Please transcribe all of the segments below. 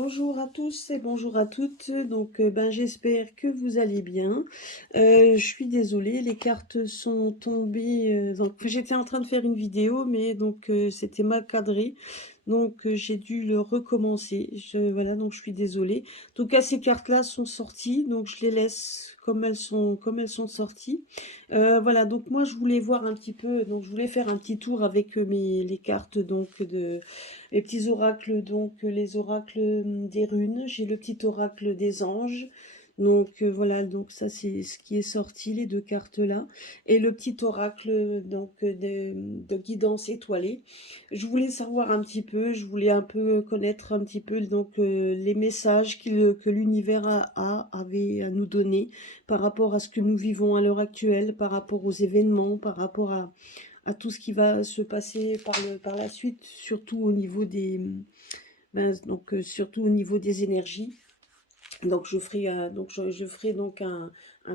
Bonjour à tous et bonjour à toutes. Donc, j'espère que vous allez bien. Je suis désolée, les cartes sont tombées. J'étais en train de faire une vidéo, mais donc c'était mal cadré. Donc, j'ai dû le recommencer. Voilà, donc je suis désolée. En tout cas, ces cartes-là sont sorties, donc je les laisse comme elles sont sorties. Voilà, donc moi je voulais voir un petit peu, donc je voulais faire un petit tour avec les cartes donc de les petits oracles, donc les oracles des runes. J'ai le petit oracle des anges. Donc voilà, donc ça c'est ce qui est sorti, les deux cartes là. Et le petit oracle donc de guidance étoilée. Je voulais savoir un petit peu, je voulais un peu connaître un petit peu donc les messages que l'univers avait à nous donner par rapport à ce que nous vivons à l'heure actuelle, par rapport aux événements, par rapport à tout ce qui va se passer par la suite, surtout au niveau surtout au niveau des énergies. Donc je ferai donc un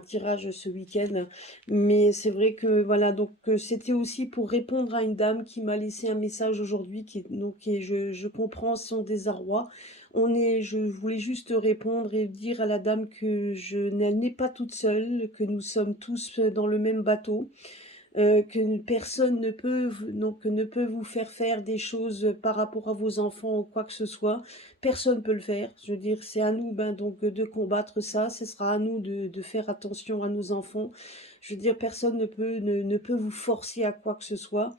tirage ce week-end. Mais c'est vrai que voilà, donc c'était aussi pour répondre à une dame qui m'a laissé un message aujourd'hui, je comprends son désarroi. Je voulais juste répondre et dire à la dame que elle n'est pas toute seule, que nous sommes tous dans le même bateau, que personne ne peut vous faire des choses par rapport à vos enfants ou quoi que ce soit. Personne peut le faire. Je veux dire, c'est à nous donc de combattre ça. Ce sera à nous de faire attention à nos enfants. Je veux dire, personne ne peut vous forcer à quoi que ce soit.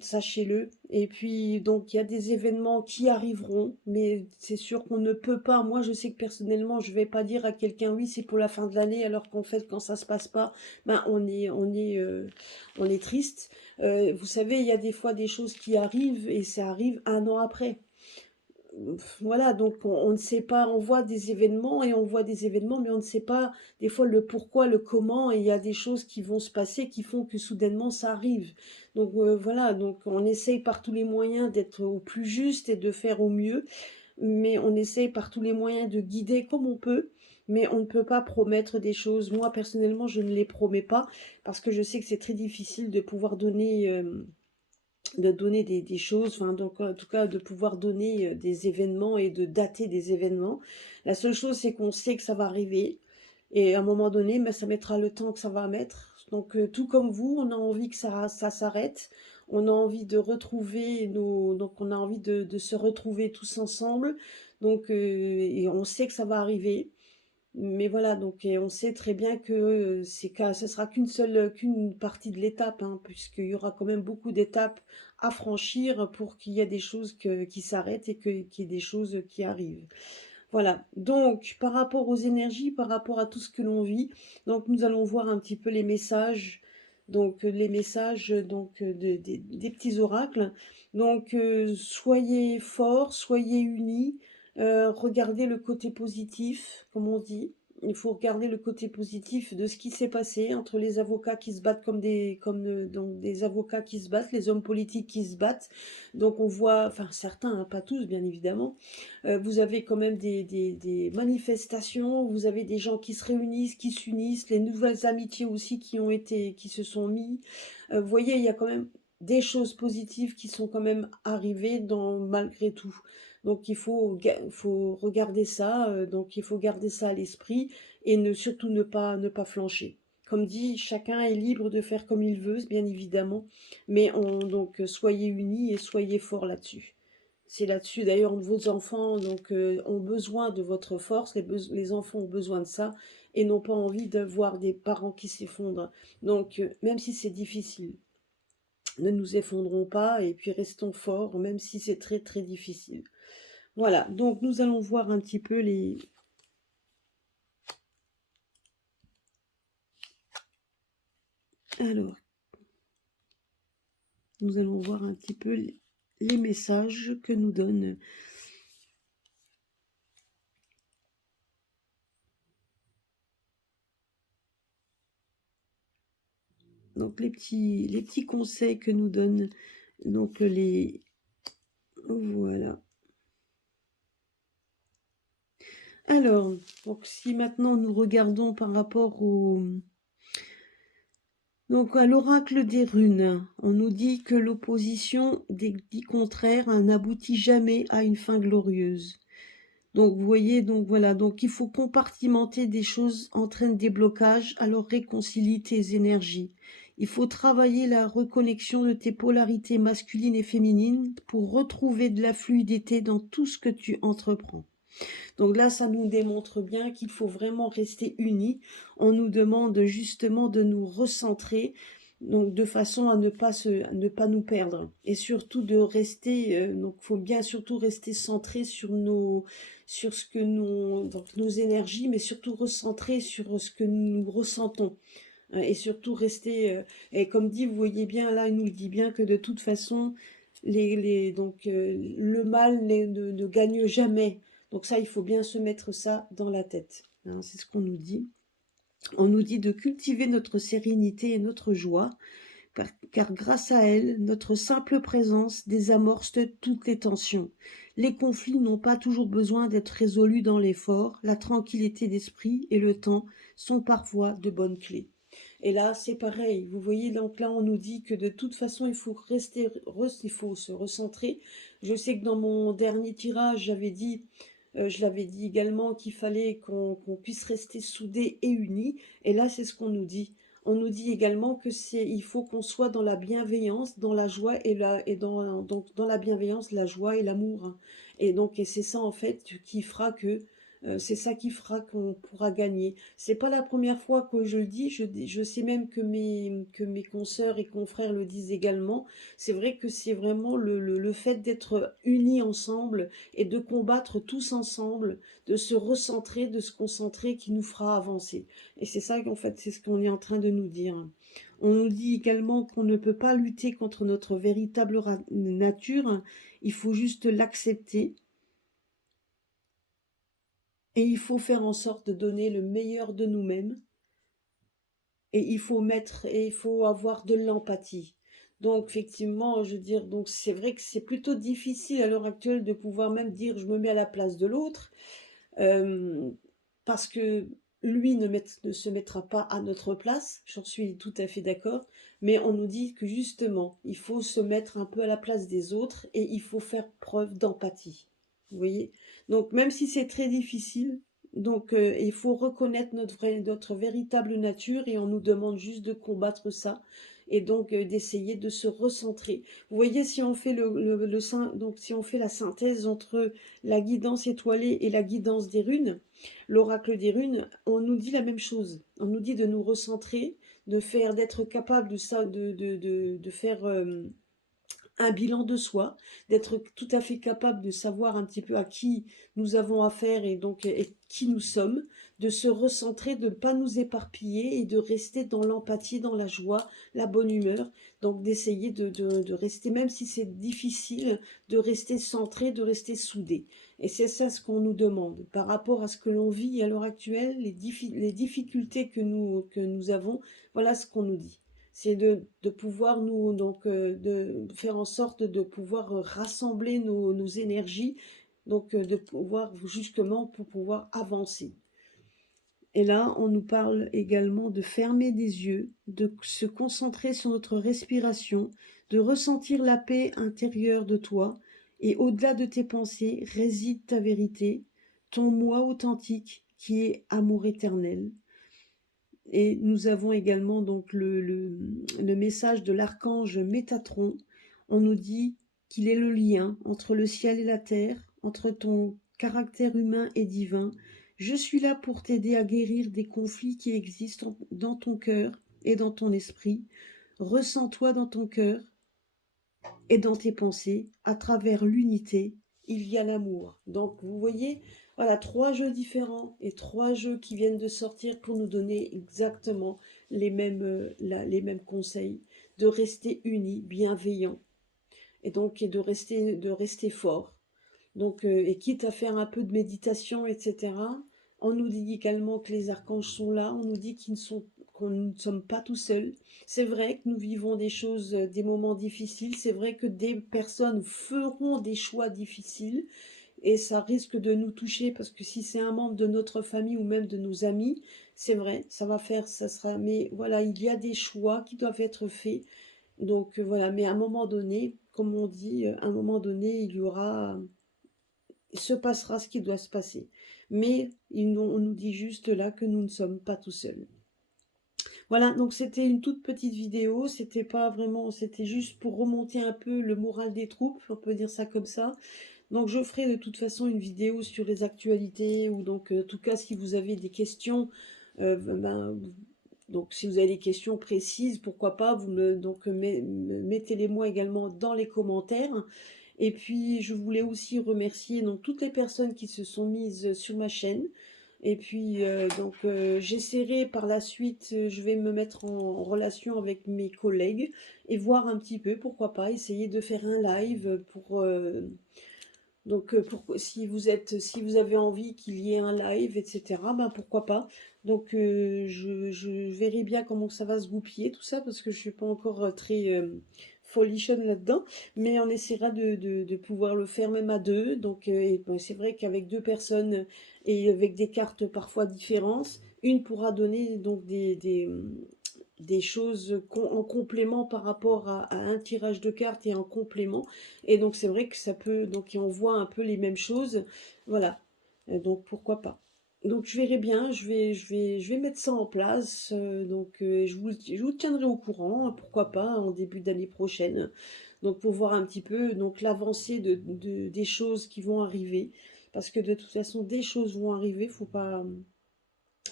Sachez-le. Et puis, donc, il y a des événements qui arriveront, mais c'est sûr qu'on ne peut pas. Moi, je sais que personnellement, je vais pas dire à quelqu'un, oui, c'est pour la fin de l'année, alors qu'en fait, quand ça se passe pas, on est triste. Vous savez, il y a des fois des choses qui arrivent et ça arrive un an après. Voilà, donc on ne sait pas, on voit des événements et on voit des événements, mais on ne sait pas des fois le pourquoi, le comment, et il y a des choses qui vont se passer qui font que soudainement ça arrive. Donc voilà, donc on essaye par tous les moyens d'être au plus juste et de faire au mieux, mais on essaye par tous les moyens de guider comme on peut, mais on ne peut pas promettre des choses. Moi personnellement, je ne les promets pas parce que je sais que c'est très difficile de pouvoir donner. De donner des choses, enfin donc en tout cas de pouvoir donner des événements et de dater des événements. La seule chose c'est qu'on sait que ça va arriver et à un moment donné, mais ça mettra le temps que ça va mettre. Donc tout comme vous, on a envie que ça s'arrête, on a envie de retrouver donc on a envie de se retrouver tous ensemble. Donc et on sait que ça va arriver. Mais voilà, donc et on sait très bien que ce sera qu'une partie de l'étape, hein, puisqu'il y aura quand même beaucoup d'étapes à franchir pour qu'il y ait des choses qui s'arrêtent et qu'il y ait des choses qui arrivent. Voilà. Donc, par rapport aux énergies, par rapport à tout ce que l'on vit, donc nous allons voir un petit peu les messages, donc les messages donc des petits oracles. Donc, soyez forts, soyez unis, regardez le côté positif, comme on dit. Il faut regarder le côté positif de ce qui s'est passé entre les avocats qui se battent donc des avocats qui se battent, les hommes politiques qui se battent. Donc on voit, enfin certains, hein, pas tous bien évidemment, vous avez quand même des manifestations, vous avez des gens qui se réunissent, qui s'unissent, les nouvelles amitiés aussi qui se sont mis. Vous voyez, il y a quand même des choses positives qui sont quand même arrivées malgré tout. Donc faut regarder ça, donc il faut garder ça à l'esprit et surtout ne pas flancher. Comme dit, chacun est libre de faire comme il veut, bien évidemment, mais donc soyez unis et soyez forts là-dessus. C'est là-dessus d'ailleurs vos enfants donc ont besoin de votre force, les enfants ont besoin de ça et n'ont pas envie de voir des parents qui s'effondrent. Donc même si c'est difficile, ne nous effondrons pas et puis restons forts même si c'est très très difficile. Voilà, donc nous allons voir un petit peu les... Alors, nous allons voir un petit peu les messages que nous donnent. Donc les petits conseils que nous donnent donc les... Voilà. Alors, donc si maintenant nous regardons par rapport donc à l'oracle des runes, on nous dit que l'opposition des dix contraires n'aboutit jamais à une fin glorieuse. Donc vous voyez, donc voilà, donc il faut compartimenter des choses entraînent des blocages, alors réconcilie tes énergies. Il faut travailler la reconnexion de tes polarités masculines et féminines pour retrouver de la fluidité dans tout ce que tu entreprends. Donc là, ça nous démontre bien qu'il faut vraiment rester unis. On nous demande justement de nous recentrer, donc de façon à ne pas nous perdre. Et surtout de rester, donc faut bien surtout rester centré sur sur ce que donc nos énergies, mais surtout recentrer sur ce que nous ressentons. Et surtout rester, et comme dit, vous voyez bien, là, il nous dit bien que de toute façon, le mal ne gagne jamais. Donc ça, il faut bien se mettre ça dans la tête. Hein, c'est ce qu'on nous dit. On nous dit de cultiver notre sérénité et notre joie, car grâce à elle, notre simple présence désamorce toutes les tensions. Les conflits n'ont pas toujours besoin d'être résolus dans l'effort, la tranquillité d'esprit et le temps sont parfois de bonnes clés. Et là, c'est pareil. Vous voyez, donc là, on nous dit que de toute façon, il faut il faut se recentrer. Je sais que dans mon dernier tirage, je l'avais dit également qu'il fallait qu'on puisse rester soudés et unis. Et là, c'est ce qu'on nous dit. On nous dit également que il faut qu'on soit dans la bienveillance, dans la joie et donc dans la bienveillance, la joie et l'amour. Hein. Et c'est ça en fait qui fera que c'est ça qui fera qu'on pourra gagner. C'est pas la première fois que je le dis, je sais même que que mes consoeurs et confrères le disent également. C'est vrai que c'est vraiment le fait d'être unis ensemble et de combattre tous ensemble, de se recentrer, de se concentrer qui nous fera avancer. Et c'est ça qu'en fait, c'est ce qu'on est en train de nous dire. On nous dit également qu'on ne peut pas lutter contre notre véritable nature, il faut juste l'accepter. Et il faut faire en sorte de donner le meilleur de nous-mêmes. Et il faut avoir de l'empathie. Donc, effectivement, je veux dire, donc c'est vrai que c'est plutôt difficile à l'heure actuelle de pouvoir même dire je me mets à la place de l'autre, euh, parce que lui ne se mettra pas à notre place, j'en suis tout à fait d'accord, mais on nous dit que justement, il faut se mettre un peu à la place des autres et il faut faire preuve d'empathie. Vous voyez? Donc, même si c'est très difficile, donc il faut reconnaître notre véritable nature et on nous demande juste de combattre ça et donc d'essayer de se recentrer. Vous voyez, si on fait donc si on fait la synthèse entre la guidance étoilée et la guidance des runes, l'oracle des runes, on nous dit la même chose. On nous dit de nous recentrer, d'être capable de ça, de faire un bilan de soi, d'être tout à fait capable de savoir un petit peu à qui nous avons affaire et qui nous sommes, de se recentrer, de ne pas nous éparpiller et de rester dans l'empathie, dans la joie, la bonne humeur. Donc d'essayer de rester, même si c'est difficile, de rester centré, de rester soudé. Et c'est ça ce qu'on nous demande. Par rapport à ce que l'on vit à l'heure actuelle, les difficultés que nous avons, voilà ce qu'on nous dit. C'est de pouvoir de faire en sorte de pouvoir rassembler nos énergies, donc de pouvoir justement pour pouvoir avancer. Et là, on nous parle également de fermer des yeux, de se concentrer sur notre respiration, de ressentir la paix intérieure de toi, et au-delà de tes pensées réside ta vérité, ton moi authentique qui est amour éternel. Et nous avons également donc le message de l'archange Métatron. On nous dit qu'il est le lien entre le ciel et la terre, entre ton caractère humain et divin. Je suis là pour t'aider à guérir des conflits qui existent dans ton cœur et dans ton esprit. Ressens-toi dans ton cœur et dans tes pensées, à travers l'unité, il y a l'amour. Donc vous voyez, voilà, 3 jeux différents et 3 jeux qui viennent de sortir pour nous donner exactement les mêmes conseils, de rester unis, bienveillants, et donc de rester fort. Donc, et quitte à faire un peu de méditation, etc., on nous dit également que les archanges sont là, on nous dit qu'on ne sommes pas tout seuls. C'est vrai que nous vivons des choses, des moments difficiles, c'est vrai que des personnes feront des choix difficiles, et ça risque de nous toucher, parce que si c'est un membre de notre famille ou même de nos amis, c'est vrai, ça sera, mais voilà, il y a des choix qui doivent être faits, donc voilà, mais à un moment donné, comme on dit, à un moment donné, il y aura il se passera ce qui doit se passer. Mais on nous dit juste là que nous ne sommes pas tout seuls. Voilà, donc c'était une toute petite vidéo, c'était pas vraiment, c'était juste pour remonter un peu le moral des troupes, on peut dire ça comme ça. Donc je ferai de toute façon une vidéo sur les actualités, ou donc en tout cas si vous avez des questions, donc si vous avez des questions précises, pourquoi pas, mettez-les moi également dans les commentaires. Et puis je voulais aussi remercier donc toutes les personnes qui se sont mises sur ma chaîne. Et puis j'essaierai par la suite, je vais me mettre en relation avec mes collègues et voir un petit peu, pourquoi pas, essayer de faire un live si vous avez envie qu'il y ait un live, etc., ben pourquoi pas. Donc je verrai bien comment ça va se goupiller tout ça, parce que je suis pas encore très folichonne là-dedans, mais on essaiera de pouvoir le faire même à deux. Donc et, ben, c'est vrai qu'avec deux personnes et avec des cartes parfois différentes, une pourra donner donc des choses en complément par rapport à un tirage de cartes et en complément. Et donc c'est vrai que ça peut, donc on voit un peu les mêmes choses. Voilà. Donc pourquoi pas. Donc je verrai bien, je vais mettre ça en place. Je vous tiendrai au courant, pourquoi pas, en début d'année prochaine. Donc pour voir un petit peu donc l'avancée des choses qui vont arriver. Parce que de toute façon, des choses vont arriver, faut pas,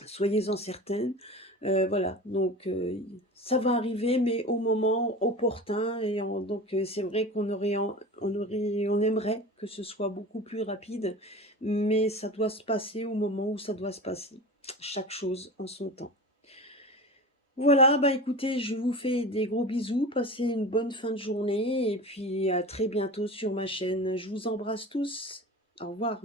soyez-en certaines. Voilà, donc ça va arriver, mais au moment opportun. Donc c'est vrai on aimerait que ce soit beaucoup plus rapide, mais ça doit se passer au moment où ça doit se passer. Chaque chose en son temps. Voilà, bah écoutez, je vous fais des gros bisous, passez une bonne fin de journée et puis à très bientôt sur ma chaîne. Je vous embrasse tous. Au revoir.